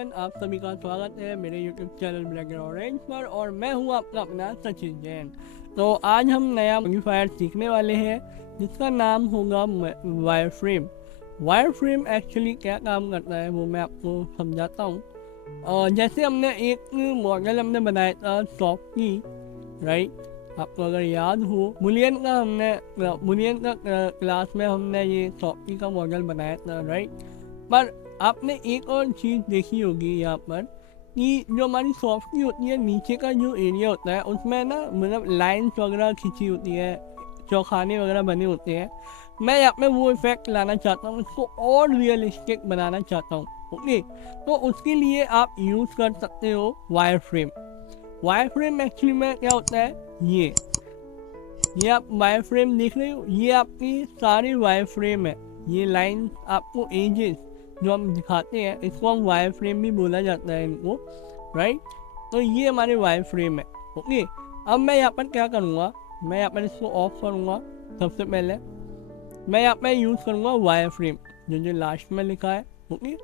Everyone, आप सभी का स्वागत है मेरे यूट्यूब चैनल ब्लैक ऑरेंज पर और मैं हूं आपका अपना सचिन जैन। तो आज हम नया मॉडिफायर सीखने वाले हैं जिसका नाम होगा wire frame. Wire frame actually क्या काम करता है वो मैं आपको समझाता हूँ। जैसे हमने एक मॉडल हमने बनाया था सॉफ्ट की, राइट। आपको अगर याद हो बुलियन का क्लास में हमने ये सॉफ्ट की का मॉडल बनाया था, राइट। पर आपने एक और चीज़ देखी होगी यहाँ पर कि जो हमारी सॉफ्टवेयर होती है, नीचे का जो एरिया होता है उसमें ना मतलब लाइन्स वगैरह खींची होती है, चौखाने वगैरह बने होते हैं। मैं यहाँ पे वो इफेक्ट लाना चाहता हूँ, उसको और रियलिस्टिक बनाना चाहता हूँ। ओके, तो उसके लिए आप यूज़ कर सकते हो wire frame. Wire frame actually में क्या होता है, ये आप वायर फ्रेम देख रहे हो, ये आपकी सारी वायर फ्रेम है। ये लाइन आपको एजेस जो हम दिखाते हैं इसको हम वायर फ्रेम भी बोला जाता है इनको, राइट। तो ये हमारे वायर फ्रेम है। ओके, अब मैं यहाँ पर क्या करूँगा, मैं यहाँ पर इसको ऑफ करूँगा। सबसे पहले मैं यहाँ पर यूज़ करूँगा वायर फ्रेम जो लास्ट में लिखा है। ओके,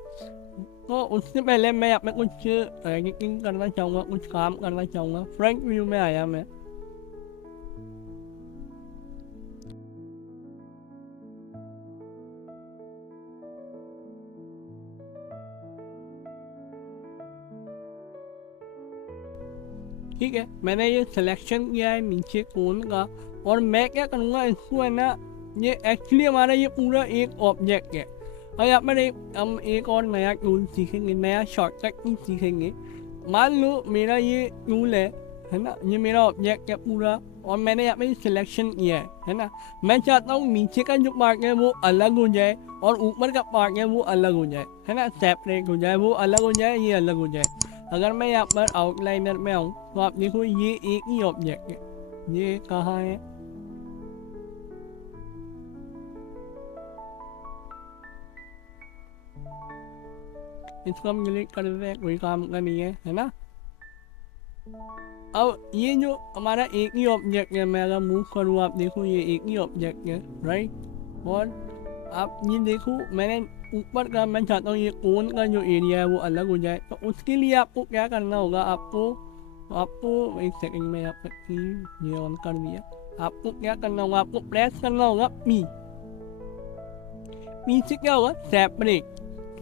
तो उससे पहले मैं यहाँ पे कुछ एडिटिंग करना चाहूँगा, कुछ काम करना चाहूँगा। फ्रंट व्यू में आया मैं, ठीक है। मैंने ये सिलेक्शन किया है नीचे कोन का, और मैं क्या करूँगा इसको है ना, ये एक्चुअली हमारा ये पूरा एक ऑब्जेक्ट है। और यहाँ पर हम एक और नया टूल सीखेंगे, नया शॉर्टकट की सीखेंगे। मान लो मेरा ये टूल है ना, ये मेरा ऑब्जेक्ट है पूरा, और मैंने यहाँ पे सिलेक्शन किया है ना। मैं चाहता हूँ नीचे का जो पार्ट है वो अलग हो जाए और ऊपर का पार्ट है वो अलग हो जाए, है ना, सेपरेट हो जाए, वो अलग हो जाए, ये अलग हो जाए। अगर मैं यहाँ पर आउटलाइनर में आऊँ तो आप देखो ये एक ही ऑब्जेक्ट है। ये कहाँ है, इसको हम डिलीट कर देते हैं, कोई काम का नहीं है ना। अब ये जो हमारा एक ही ऑब्जेक्ट है, मैं अगर मूव करूँ आप देखो ये एक ही ऑब्जेक्ट है, राइट। और आप ये देखो मैंने ऊपर का, मैं चाहता हूँ ये कोन का जो एरिया है वो अलग हो जाए। तो उसके लिए आपको क्या करना होगा, आपको एक सेकंड में यहाँ पर ये ऑन कर दिया। आपको क्या करना होगा, आपको प्रेस करना होगा पी से क्या होगा,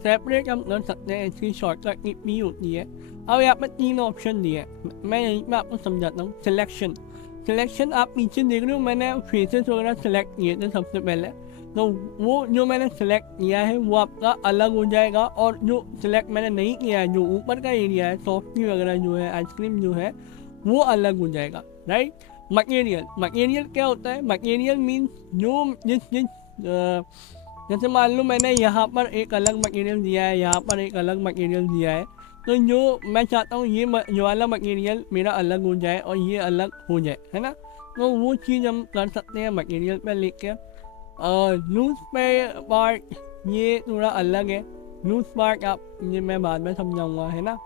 सेपरेट हम कर सकते हैं। इसकी शॉर्टकट की पी होती है। अब यहाँ पर 3 ऑप्शन दिए हैं, मैं यहीं पे आपको समझाता हूँ। सिलेक्शन आप नीचे देख रहे हो, मैंने फेसेस वगैरह सेलेक्ट किए थे सबसे पहले। तो वो जो मैंने सेलेक्ट किया है वो आपका अलग हो जाएगा, और जो सिलेक्ट मैंने नहीं किया है, जो ऊपर का एरिया है, सॉफ्टी वगैरह जो है, आइसक्रीम जो है, वो अलग हो जाएगा, राइट। मटेरियल क्या होता है, मटेरियल मीन्स जो जैसे मान लो मैंने यहाँ पर एक अलग मटेरियल दिया है, यहाँ पर एक अलग मटेरियल दिया है। तो जो मैं चाहता हूँ ये जो वाला मटेरियल मेरा अलग हो जाए और ये अलग हो जाए, है ना। तो वो चीज़ हम कर सकते हैं मटेरियल पे लेके। लूज पे पार्ट ये थोड़ा अलग है। लूज पार्ट आप ये मैं बाद में समझाऊंगा, है ना।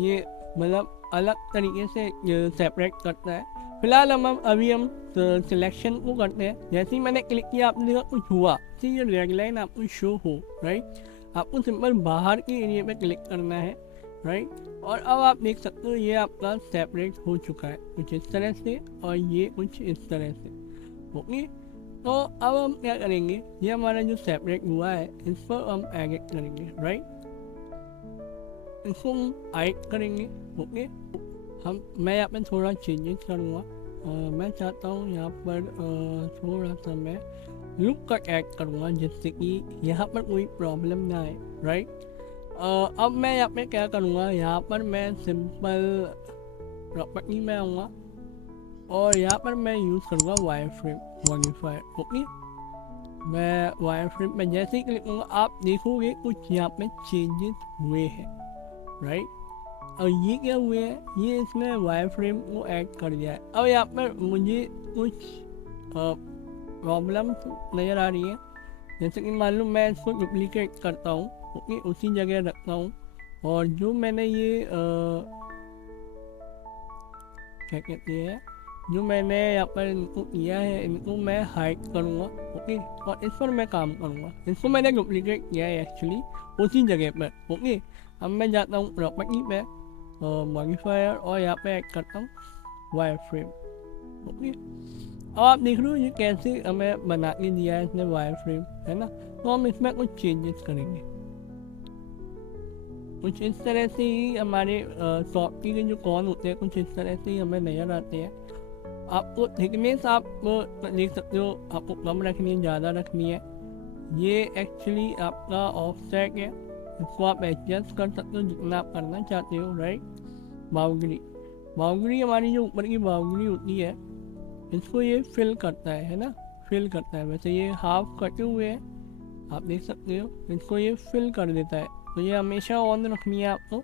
ये मतलब अलग तरीके से सेपरेट करता है। फिलहाल अभी हम सिलेक्शन को करते हैं। जैसे ही मैंने क्लिक किया आपने देखा कुछ हुआ, ये रेड लाइन आपको शो हो, राइट। आपको सिंपल बाहर के एरिया पे क्लिक करना है, राइट। और अब आप देख सकते हो ये आपका सेपरेट हो चुका है कुछ इस तरह से, और ये कुछ इस तरह से। ओके, तो अब हम क्या करेंगे, ये हमारा जो सेपरेट हुआ है इस पर हम एडिट करेंगे, राइट। इसको हम एडिट करेंगे। ओके, मैं यहाँ पे थोड़ा चेंजेस करूँगा। मैं चाहता हूँ यहाँ पर थोड़ा सा मैं लुक का ऐड करूँगा जिससे कि यहाँ पर कोई प्रॉब्लम ना आए, राइट। अब मैं यहाँ पे क्या करूँगा, यहाँ पर मैं सिंपल प्रॉपर्टी में आऊँगा और यहाँ पर मैं यूज़ करूँगा वायर फ्रेम मॉडिफायर। ओके, मैं वायर फ्रेम में जैसे ही क्लिक करूँगा आप देखोगे कुछ यहाँ पे चेंजेस हुए हैं, राइट। और ये क्या हुए हैं, ये इसमें वायर फ्रेम को ऐड कर दिया है। अब यहाँ पर मुझे कुछ प्रॉब्लम नज़र आ रही है। जैसे कि मान लो मैं इसको डुप्लीकेट करता हूँ, ओके, उसी जगह रखता हूँ, और जो मैंने ये क्या कहते हैं, जो मैंने यहाँ पर इनको किया है इनको मैं हाइड करूँगा। ओके, और इस पर मैं काम करूँगा। इसको मैंने डुप्लीकेट किया है एक्चुअली उसी जगह पर। ओके, अब मैं जाता हूँ प्रॉपर्टी पे मॉडिफायर और यहाँ पे ऐड करता हूँ वायर फ्रेम। ओके, अब आप देख रहे हो ये कैसे हमें बना के दिया है इसने वायर फ्रेम, है ना। तो हम इसमें कुछ चेंजेस करेंगे। कुछ इस तरह से ही हमारे सॉफ्टी के जो कॉर्न होते हैं कुछ इस तरह से ही हमें नज़र आते हैं। आपको थिकनेस आप देख सकते हो, आपको कम रखनी है ज़्यादा रखनी है। ये एक्चुअली आपका ऑफसेट है, इसको आप एडजस्ट कर सकते हो जितना आप करना चाहते हो। राइट, बाउंड्री हमारी जो ऊपर की बाउंड्री होती है इसको ये फिल करता है ना, फिल करता है। वैसे ये हाफ कटे हुए हैं, आप देख सकते हो, इसको ये फिल कर देता है। तो ये हमेशा ऑन रखनी है आपको।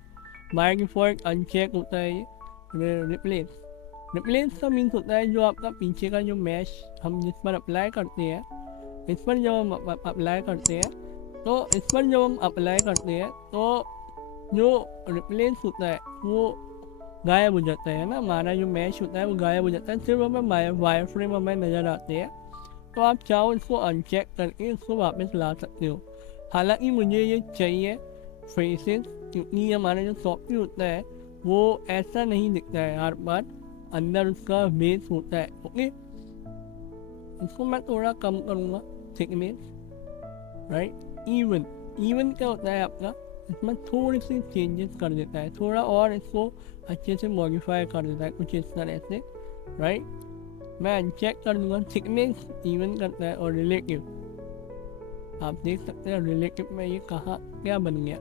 बाय डिफॉल्ट अनचेक होता है ये। रिप्लेस का मीन्स होता है जो आपका पीछे का जो मैश हम जिस पर अप्लाई करते हैं, इस पर जब हम अप्लाई करते हैं तो जो रिप्लेस होता है वो गायब हो जाता है ना। हमारा जो मैश होता है वो गायब हो जाता है, सिर्फ हमें वायर फ्रेम हमें नज़र आते हैं। तो आप चाहो इसको अनचेक करके इसको वापस ला सकते हो। हालांकि मुझे ये चाहिए फेसेस, क्योंकि हमारा जो सॉफ्टवेयर होता है वो ऐसा नहीं दिखता है हर बार, अंदर उसका बेस होता है। ओके, इसको मैं थोड़ा कम करूँगा थिकनेस। राइट, इवन क्या होता है आपका, इसमें थोड़ी सी चेंजेस कर देता है, थोड़ा और इसको अच्छे से मॉडिफाई कर देता है कुछ इस तरह से। राइट, मैं अनचेक कर दूंगा। थिकनेस इवन करता है और रिलेटिव, आप देख सकते हैं रिलेटिव में ये कहाँ क्या बन गया,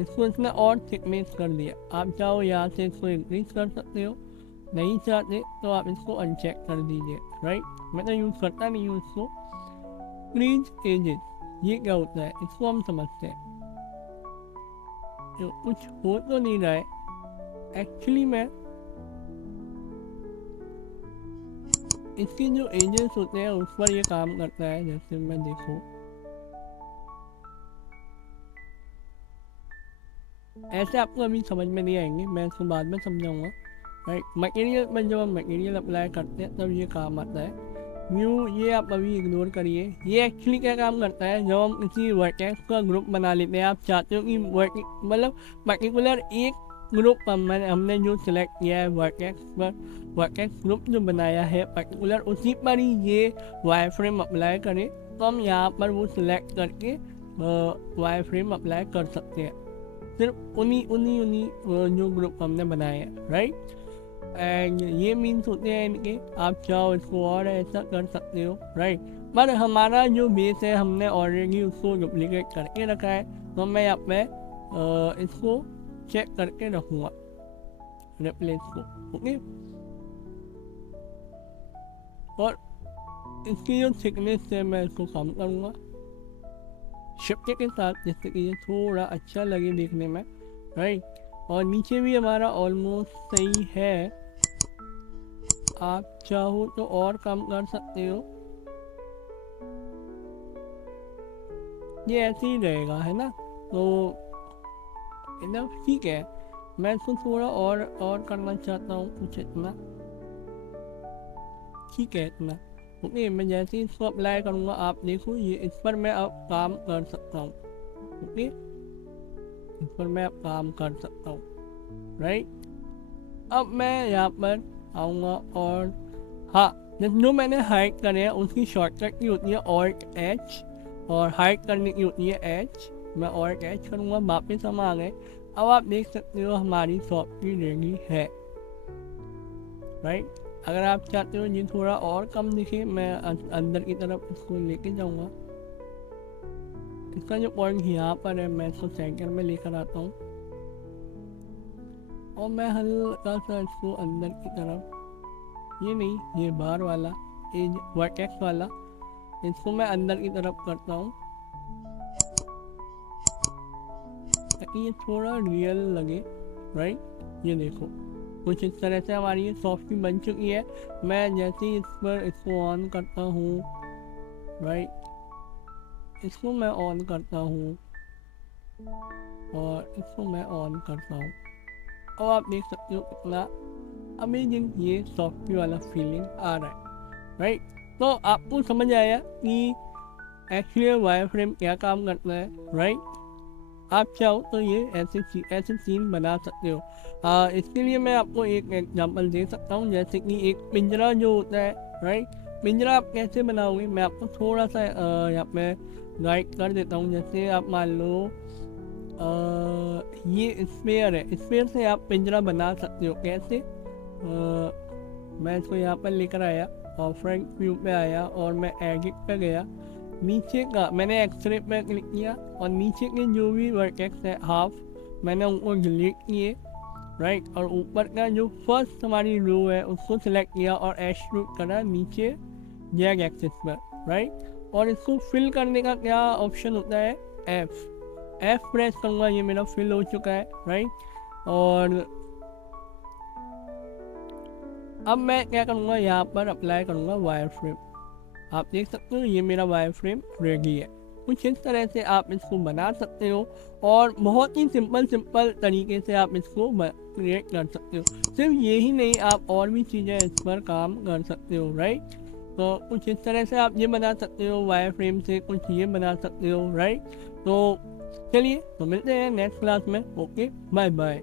इसको इसने और थिकनेस कर दिया। आप चाहो यहाँ से इसको इंक्रीज कर सकते हो, नहीं चाहते तो आप इसको अनचेक कर दीजिए। राइट, मैं तो यूज़ करता नहीं हूँ इसको। क्रीज एजेस, ये क्या होता है इसको हम समझते हैं। तो कुछ हो तो नहीं रहा है एक्चुअली में, इसके जो एजेस होते हैं उस पर ये काम करता है। जैसे मैं देखो, ऐसे आपको अभी समझ में नहीं आएंगे, मैं इसको बाद में समझाऊंगा। राइट, मटेरियल में जब हम मटेरियल अप्लाई करते हैं तब ये काम आता है। व्यू ये आप अभी इग्नोर करिए। ये एक्चुअली क्या काम करता है, जब हम किसी वर्टेक्स का ग्रुप बना लेते हैं, आप चाहते हो कि मतलब पर्टिकुलर एक ग्रुप हमने जो सिलेक्ट किया है वर्टेक्स पर, वर्टेक्स ग्रुप जो बनाया है पर्टिकुलर उसी पर ही ये वायर फ्रेम अप्लाई करें, तो हम यहाँ पर वो सिलेक्ट करके वायर फ्रेम अप्लाई कर सकते हैं, सिर्फ उन्हीं जो ग्रुप हमने बनाए हैं। राइट, एंड ये मीन्स होते हैं इनके, आप चाहो इसको और ऐसा कर सकते हो। राइट, पर हमारा जो बेस है हमने ऑलरेडी उसको डुप्लीकेट करके रखा है, तो मैं यहाँ पे इसको चेक करके रखूँगा रिप्लेस को। ओके, और इसकी जो थिकनेस है मैं इसको कम करूँगा शिफ्ट के साथ, जिससे कि ये थोड़ा अच्छा लगे देखने में। राइट, और नीचे भी हमारा ऑलमोस्ट सही है, आप चाहो तो और कम कर सकते हो। ये ऐसे ही रहेगा, है ना। तो इनफ ठीक है, मैं इसको थोड़ा और करना चाहता हूँ कुछ इतना, ठीक है इतना। ओके, मैं जैसे ही इसको अप्लाई करूँगा आप देखो ये इस पर मैं अब काम कर सकता हूँ। ओके, इस पर मैं अब काम कर सकता हूँ। राइट, अब मैं यहाँ पर आऊँगा और हाँ, जो मैंने हाइड करे हैं उसकी शॉर्टकट की होती है ऑल्ट एच, और हाइड करने की होती है एच। मैं ऑल्ट एच करूँगा, वापस हम आ गए। अब आप देख सकते हो हमारी सॉफ्टवेयर रेडी है। राइट, अगर आप चाहते हो ये थोड़ा और कम दिखे, मैं अंदर की तरफ इसको लेके जाऊँगा। इसका जो पॉइंट यहाँ पर है मैं इसको सेंटर में लेकर आता हूँ, और मैं हल्का सा इसको अंदर की तरफ, ये नहीं, ये बाहर वाला एज वर्टेक्स वाला, इसको मैं अंदर की तरफ करता हूँ ताकि ये थोड़ा रियल लगे। राइट, ये देखो कुछ इस तरह से हमारी ये सॉफ्टवेयर बन चुकी है। मैं जैसे ही इस पर इसको ऑन करता हूँ, राइट, इसको मैं ऑन करता हूँ और इसको मैं ऑन करता हूँ, और आप देख सकते हो कितना अमेजिंग ये सॉफ्टवेयर वाला फीलिंग आ रहा है, राइट। तो आपको समझ आया कि एक्चुअली वायर फ्रेम क्या काम करता है, राइट। आप चाहो तो ये ऐसे सीन बना सकते हो। इसके लिए मैं आपको एक एग्जांपल दे सकता हूँ, जैसे कि एक पिंजरा जो होता है, राइट। पिंजरा आप कैसे बनाओगे, मैं आपको थोड़ा सा यहाँ पे गाइड कर देता हूँ। जैसे आप मान लो ये स्फेयर है, स्फेयर से आप पिंजरा बना सकते हो। कैसे? मैं इसको यहाँ पर लेकर आया और फ्रंट व्यू पे आया और मैं एडिट पे गया। नीचे का मैंने एक्सरे पे क्लिक किया और नीचे के जो भी वर्टेक्स है हाफ, मैंने उनको डिलीट किए, राइट। और ऊपर का जो फर्स्ट हमारी रो है उसको सिलेक्ट किया और एक्सट्रूड करा नीचे जैग एक्सिस पर, राइट। और इसको फिल करने का क्या ऑप्शन होता है, एफ प्रेस करूँगा, ये मेरा फिल हो चुका है, राइट। और अब मैं क्या करूँगा, यहाँ पर अप्लाई करूँगा वायर फ्रेम। आप देख सकते हो ये मेरा वायर फ्रेम रेडी है। कुछ इस तरह से आप इसको बना सकते हो और बहुत ही सिंपल तरीके से आप इसको क्रिएट कर सकते हो। सिर्फ यही नहीं, आप और भी चीज़ें इस पर काम कर सकते हो, राइट। तो कुछ इस तरह से आप ये बना सकते हो वायर फ्रेम से, कुछ ये बना सकते हो, राइट। तो चलिए तो मिलते हैं नेक्स्ट क्लास में। Okay, bye bye.